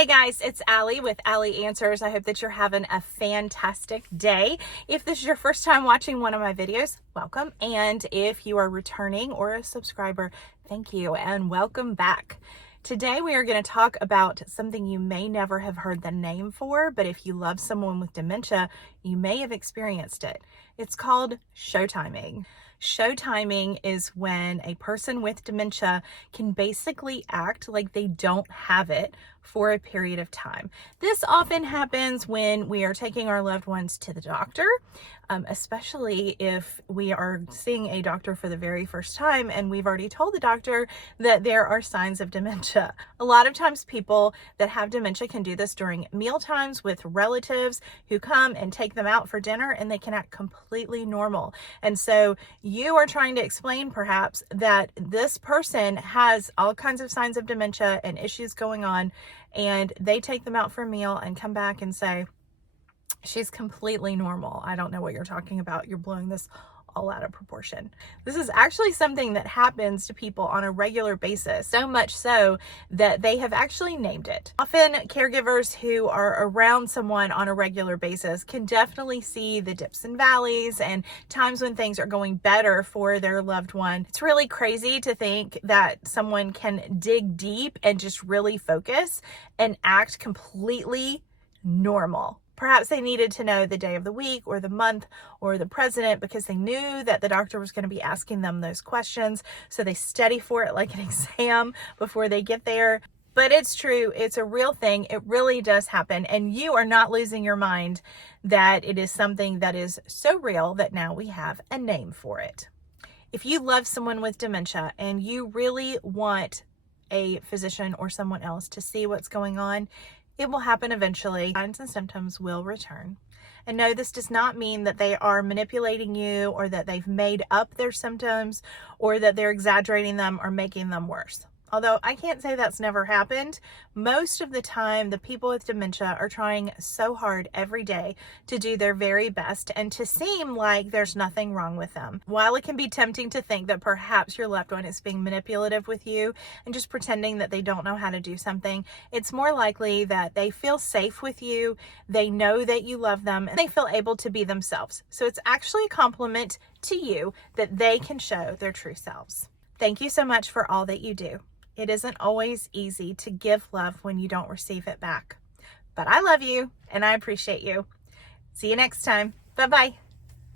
Hey guys, it's Allie with Allie Answers. I hope that you're having a fantastic day. If this is your first time watching one of my videos, welcome. And if you are returning or a subscriber, thank you and welcome back. Today we are going to talk about something you may never have heard the name for, but if you love someone with dementia, you may have experienced it. It's called showtiming. Showtiming is when a person with dementia can basically act like they don't have it for a period of time. This often happens when we are taking our loved ones to the doctor, especially if we are seeing a doctor for the very first time and we've already told the doctor that there are signs of dementia. A lot of times people that have dementia can do this during meal times with relatives who come and take them out for dinner, and they can act completely normal. And so you are trying to explain perhaps that this person has all kinds of signs of dementia and issues going on, and they take them out for a meal and come back and say, she's completely normal. I don't know what you're talking about. You're blowing this all out of proportion. This is actually something that happens to people on a regular basis, so much so that they have actually named it. Often caregivers who are around someone on a regular basis can definitely see the dips and valleys and times when things are going better for their loved one. It's really crazy to think that someone can dig deep and just really focus and act completely normal. Perhaps they needed to know the day of the week or the month or the president because they knew that the doctor was going to be asking them those questions. So they study for it like an exam before they get there. But it's true. It's a real thing. It really does happen. And you are not losing your mind that it is something that is so real that now we have a name for it. If you love someone with dementia and you really want a physician or someone else to see what's going on, it will happen eventually. Signs and symptoms will return. And no, this does not mean that they are manipulating you or that they've made up their symptoms or that they're exaggerating them or making them worse. Although I can't say that's never happened. Most of the time, the people with dementia are trying so hard every day to do their very best and to seem like there's nothing wrong with them. While it can be tempting to think that perhaps your loved one is being manipulative with you and just pretending that they don't know how to do something, it's more likely that they feel safe with you, they know that you love them, and they feel able to be themselves. So it's actually a compliment to you that they can show their true selves. Thank you so much for all that you do. It isn't always easy to give love when you don't receive it back. But I love you and I appreciate you. See you next time. Bye-bye.